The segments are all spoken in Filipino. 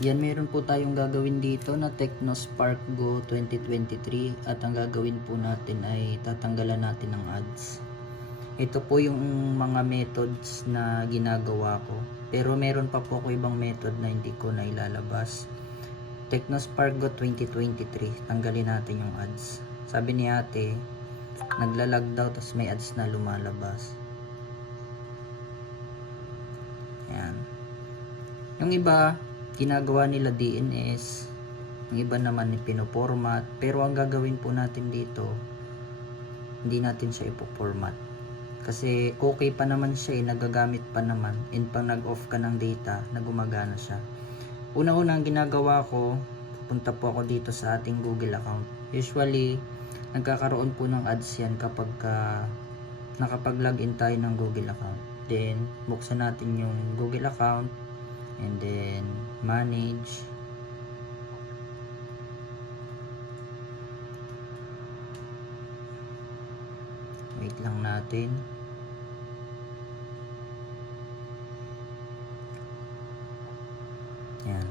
Yan, meron po tayong gagawin dito na Tecno Spark Go 2023 at ang gagawin po natin ay tatanggalan natin ng ads. Ito po yung mga methods na ginagawa ko. Pero meron pa po ako ibang method na hindi ko na ilalabas. Tecno Spark Go 2023, tanggalin natin yung ads. Sabi ni ate, naglalag daw tapos may ads na lumalabas. Ayan. Yung iba, ginagawa nila DNS, yung iba naman pinoformat, pero ang gagawin po natin dito, hindi natin siya ipo-format kasi okay pa naman siya, nagagamit pa naman, and pang nag-off ka ng data na gumagana siya. Una-una ang ginagawa ko, pupunta po ako dito sa ating Google account. Usually nagkakaroon po ng ads yan kapag nakapag-login tayo ng Google account. Then buksan natin yung Google account, and then manage, wait lang natin. Yan,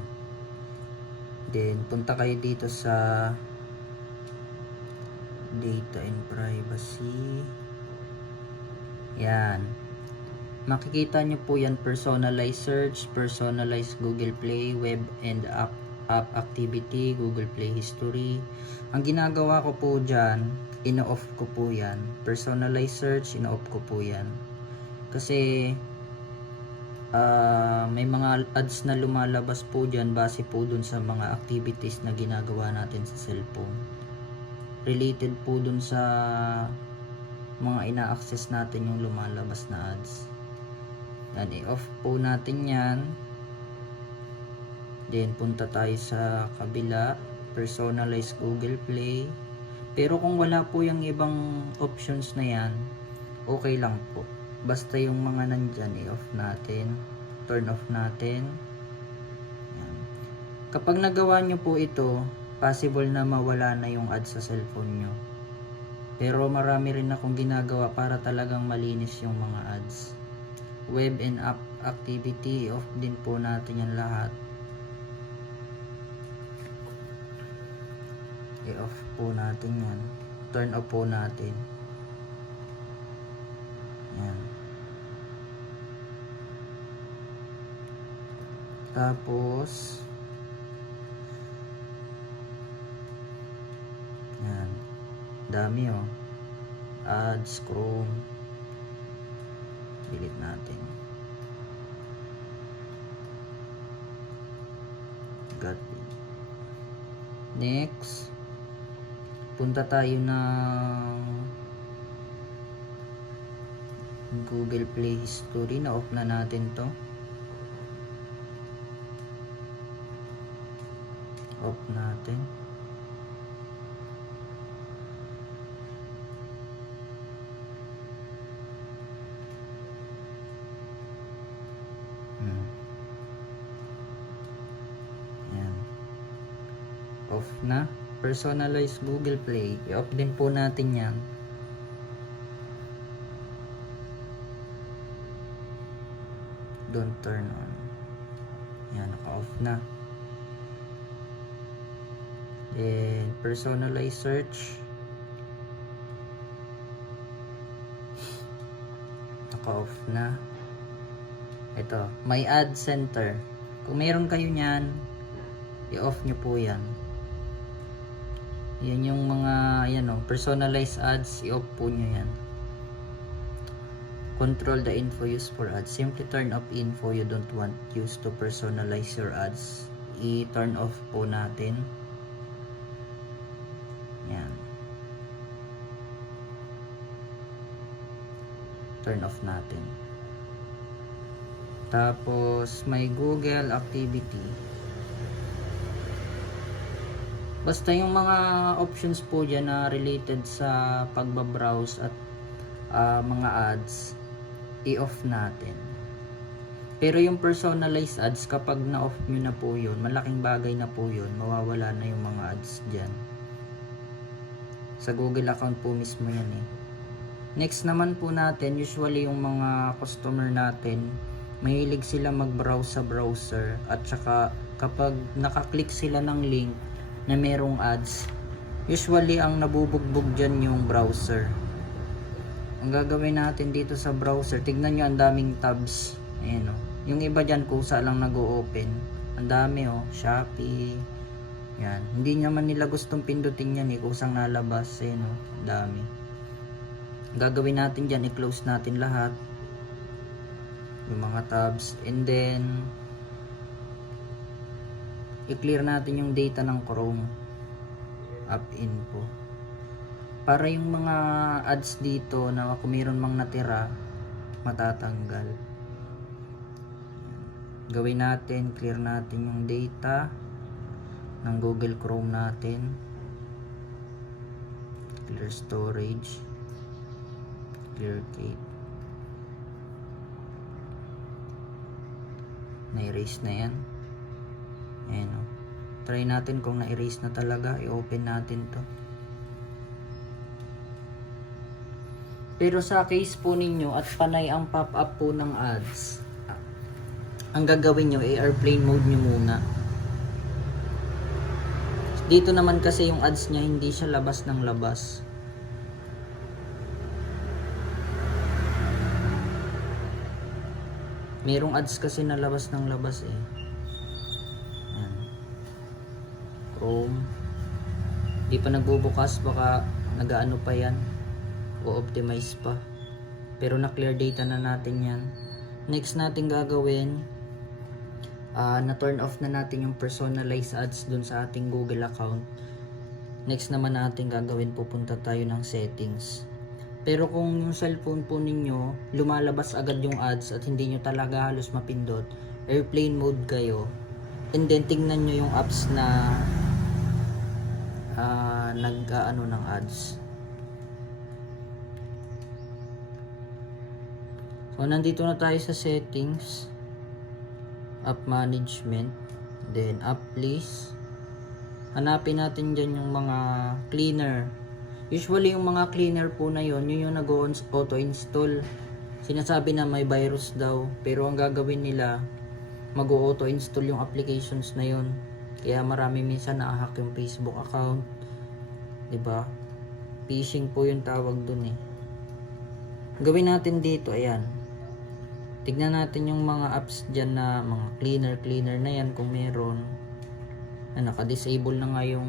then punta kayo dito sa data and privacy. Yan, makikita nyo po yan, personalized search, personalized Google Play, web and app activity, Google Play history. Ang ginagawa ko po dyan, ino-off ko po yan. Personalized search, ino-off ko po yan kasi may mga ads na lumalabas po dyan base po dun sa mga activities na ginagawa natin sa cellphone, related po dun sa mga ina-access natin yung lumalabas na ads. Yan, i-off po natin yan. Then punta tayo sa kabila, personalized Google Play. Pero kung wala po yung ibang options na yan, okay lang po, basta yung mga nandyan i-off natin, turn off natin. Yan. Kapag nagawa nyo po ito, possible na mawala na yung ads sa cellphone nyo. Pero marami rin akong ginagawa para talagang malinis yung mga ads. Web and app activity, off din po natin yan lahat. I-off po natin yan. Turn off po natin. Yan. Tapos yan, dami oh. Ads, Chrome, delete natin. Got it. Next, punta tayo ng Google Play history. Na off na natin to. Off natin. Yan. Off na. Personalized Google Play, i-off din po natin yan. Don't turn on. Yan, naka-off na. Then personalized search, naka-off na. Ito, my ad center, kung meron kayo nyan, i-off nyo po yan. Yan yung mga yan o, personalized ads, i-off po nyo yan. Control the info used for ads, simply turn off info you don't want used to personalize your ads. I-turn off po natin. Yan, turn off natin. Tapos may Google activity, basta yung mga options po dyan na related sa pagbabrowse at mga ads, i-off natin. Pero yung personalized ads, kapag na-off nyo na po yun, malaking bagay na po yun, mawawala na yung mga ads dyan. Sa Google account po mismo yan eh. Next naman po natin, usually yung mga customer natin, mahilig sila mag-browse sa browser at saka kapag nakaklik sila ng link na merong ads, usually ang nabubugbog dyan yung browser. Ang gagawin natin dito sa browser, tignan nyo ang daming tabs. Ayan o. Yung iba dyan kusa lang nag-o-open. Ang dami o. Shopee. Yan. Hindi naman nila gustong pindutin yan eh. Kusang nalabas. Ayan o. Ang dami. Ang gagawin natin dyan, i-close natin lahat. Yung mga tabs. And then, i-clear natin yung data ng Chrome. App info. Para yung mga ads dito na kung mayroon mang natira, matatanggal. Gawin natin, clear natin yung data ng Google Chrome natin. Clear storage. Clear cache. Na-erase na yan. Ayan o. Try natin kung na-erase na talaga. I-open natin to. Pero sa case po ninyo at panay ang pop-up po ng ads, ang gagawin nyo ay airplane mode nyo muna. Dito naman kasi yung ads nya hindi siya labas ng labas. Merong ads kasi na labas ng labas eh. Ayan. Chrome. Di pa nagbubukas, baka nagaano pa yan o optimize pa. Pero na clear data na natin yan. Next natin gagawin, na turn off na natin yung personalized ads dun sa ating Google account. Next naman natin gagawin, pupunta tayo ng settings. Pero kung yung cellphone po ninyo lumalabas agad yung ads at hindi nyo talaga halos mapindot, airplane mode kayo, and then tingnan nyo yung apps na nag-ano ng ads. So nandito na tayo sa settings, app management, then app list. Hanapin natin dyan yung mga cleaner. Usually yung mga cleaner po na yon, yun yung nag-auto install. Sinasabi na may virus daw, pero ang gagawin nila, mag-auto install yung applications na yon. Kaya marami minsan na-hack yung Facebook account, 'di ba? Phishing po yung tawag dun eh. Gawin natin dito, ayan. Tignan natin yung mga apps dyan na mga cleaner na yan kung meron. Naka-disable na nga yung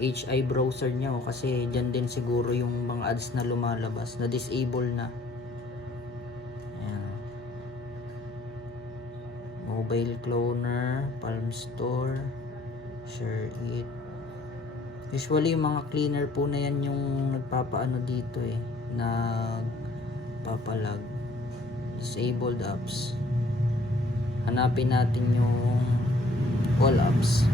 HI browser niya kasi dyan din siguro yung mga ads na lumalabas na disable na. Ayan. Mobile cloner, Palm Store, Share It. Usually yung mga cleaner po na yan yung nagpapaano dito eh, nagpapalag. Disabled apps. Hanapin natin yung all apps.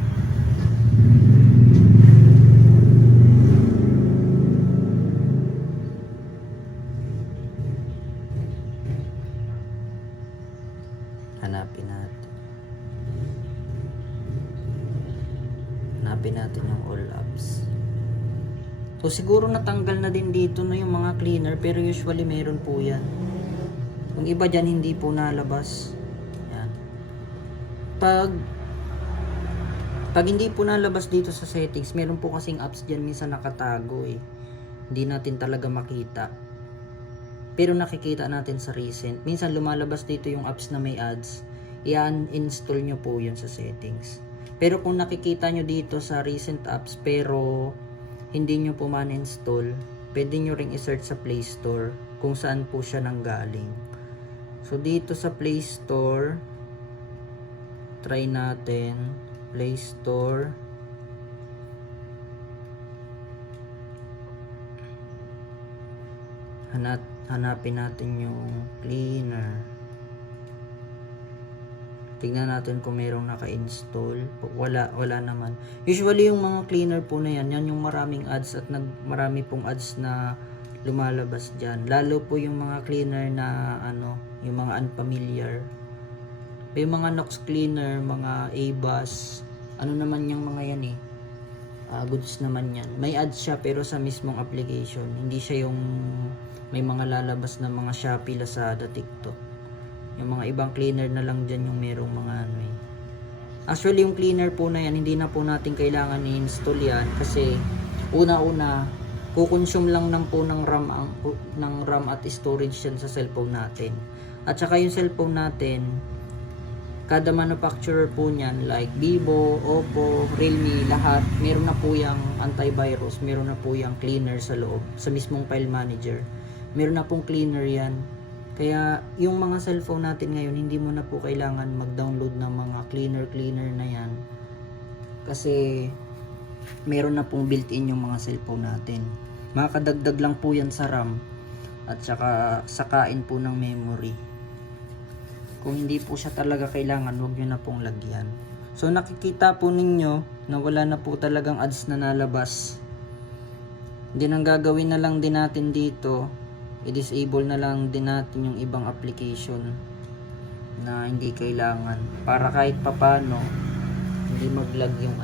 Hanapin natin yung all apps. So siguro natanggal na din dito na yung mga cleaner, pero usually meron po yan. Yung iba dyan hindi po nalabas. Yan. Pag hindi po nalabas dito sa settings, meron po kasing apps dyan minsan nakatago eh. Hindi natin talaga makita. Pero nakikita natin sa recent. Minsan lumalabas dito yung apps na may ads. I-uninstall nyo po yun sa settings. Pero kung nakikita nyo dito sa recent apps pero hindi nyo po man-install, pwede nyo ring i-search sa Play Store kung saan po siya nanggaling. So dito sa Play Store, try natin Play Store. Hanapin natin yung cleaner. Tingnan natin kung mayroong naka-install. Wala naman. Usually yung mga cleaner po na yan yung maraming ads at marami pong ads na lumalabas dyan. Lalo po yung mga cleaner na yung mga unfamiliar. May mga Nox cleaner, mga ABAS, naman yung mga yan eh. Goods naman yan. May ads siya pero sa mismong application. Hindi siya yung may mga lalabas na mga Shopee, Lazada, TikTok. Yung mga ibang cleaner na lang dyan yung merong mga Actually, yung cleaner po na yan, hindi na po natin kailangan i-install yan kasi una-una, kukonsume lang ng po ng RAM at storage yan sa cellphone natin. At saka yung cellphone natin, kada manufacturer po niyan like Vivo, Oppo, Realme, lahat meron na po yung antivirus, meron na po yung cleaner sa loob, sa mismong file manager. Meron na pong cleaner yan. Kaya yung mga cellphone natin ngayon, hindi mo na po kailangan mag-download ng mga cleaner na yan. Kasi meron na pong built-in yung mga cellphone natin. Makakadagdag lang po yan sa RAM at saka sakain po ng memory. Kung hindi po siya talaga kailangan, huwag nyo na pong lagyan. So nakikita po ninyo na wala na po talagang ads na nalabas. Then ang gagawin na lang din natin dito, i-disable na lang din natin yung ibang application na hindi kailangan para kahit papano hindi mag-lag yung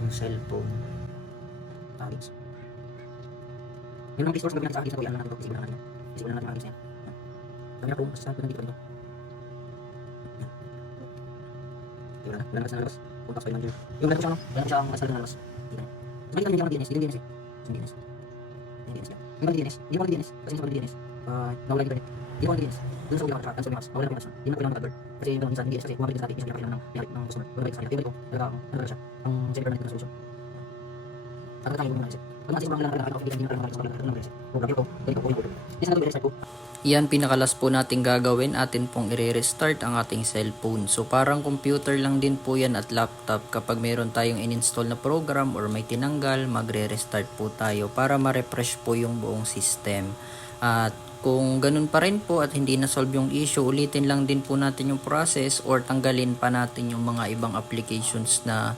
yung cellphone. Thanks. Yung mga resource na gawin natin sa akin, natin ito, disable na natin. Disable na natin mga alis yan. Kami na po, basta nandito ito. Wala na sa nalabas. Punta sa manager. Yung ganito siya, no? Wala na siya ang asal na nalabas. Makikita nyo hindi ako ng DNS. Hindi DNS eh. Hindi DNS. Hindi DNS. Hindi ko DNS. Hindi ko DNS. Kasi sa DNS. Nawala yung internet. Hindi ko DNS. Doon sa ulit ako sa Maps. Nawala yung Maps. Hindi na kailangan mag-advert. Kasi yung minsan DNS kasi bumabalik sa atin. Isang kailangan ng customer. Bumabalik sa atin. Kaya ko, talaga siya. Ang server na dito na solution. At tayo muna isip. Pag naisip mo lang kailangan hindi na kailangan sa kailangan ng program ko. Ganito po yung isa na to po. Yan, pinakalas po natin gagawin, atin pong i-restart ang ating cellphone. So parang computer lang din po yan at laptop. Kapag mayroon tayong in-install na program or may tinanggal, magre-restart po tayo para ma-refresh po yung buong system. At kung ganun pa rin po at hindi na-solve yung issue, ulitin lang din po natin yung process or tanggalin pa natin yung mga ibang applications na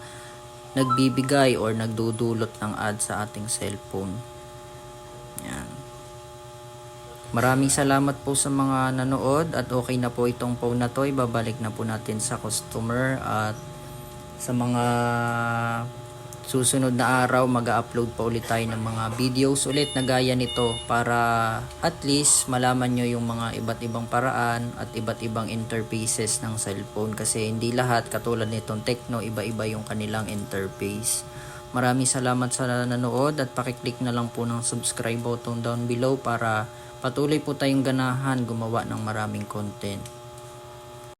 nagbibigay or nagdudulot ng ad sa ating cellphone. Yan. Maraming salamat po sa mga nanood at okay na po itong phone na to. Ibabalik na po natin sa customer at sa mga susunod na araw mag-upload pa ulit tayo ng mga videos ulit na gaya nito para at least malaman nyo yung mga iba't ibang paraan at iba't ibang interfaces ng cellphone kasi hindi lahat katulad nitong Tecno, iba-iba yung kanilang interface. Maraming salamat sa nanood at pakiclick na lang po ng subscribe button down below para patuloy po tayong ganahan gumawa ng maraming content.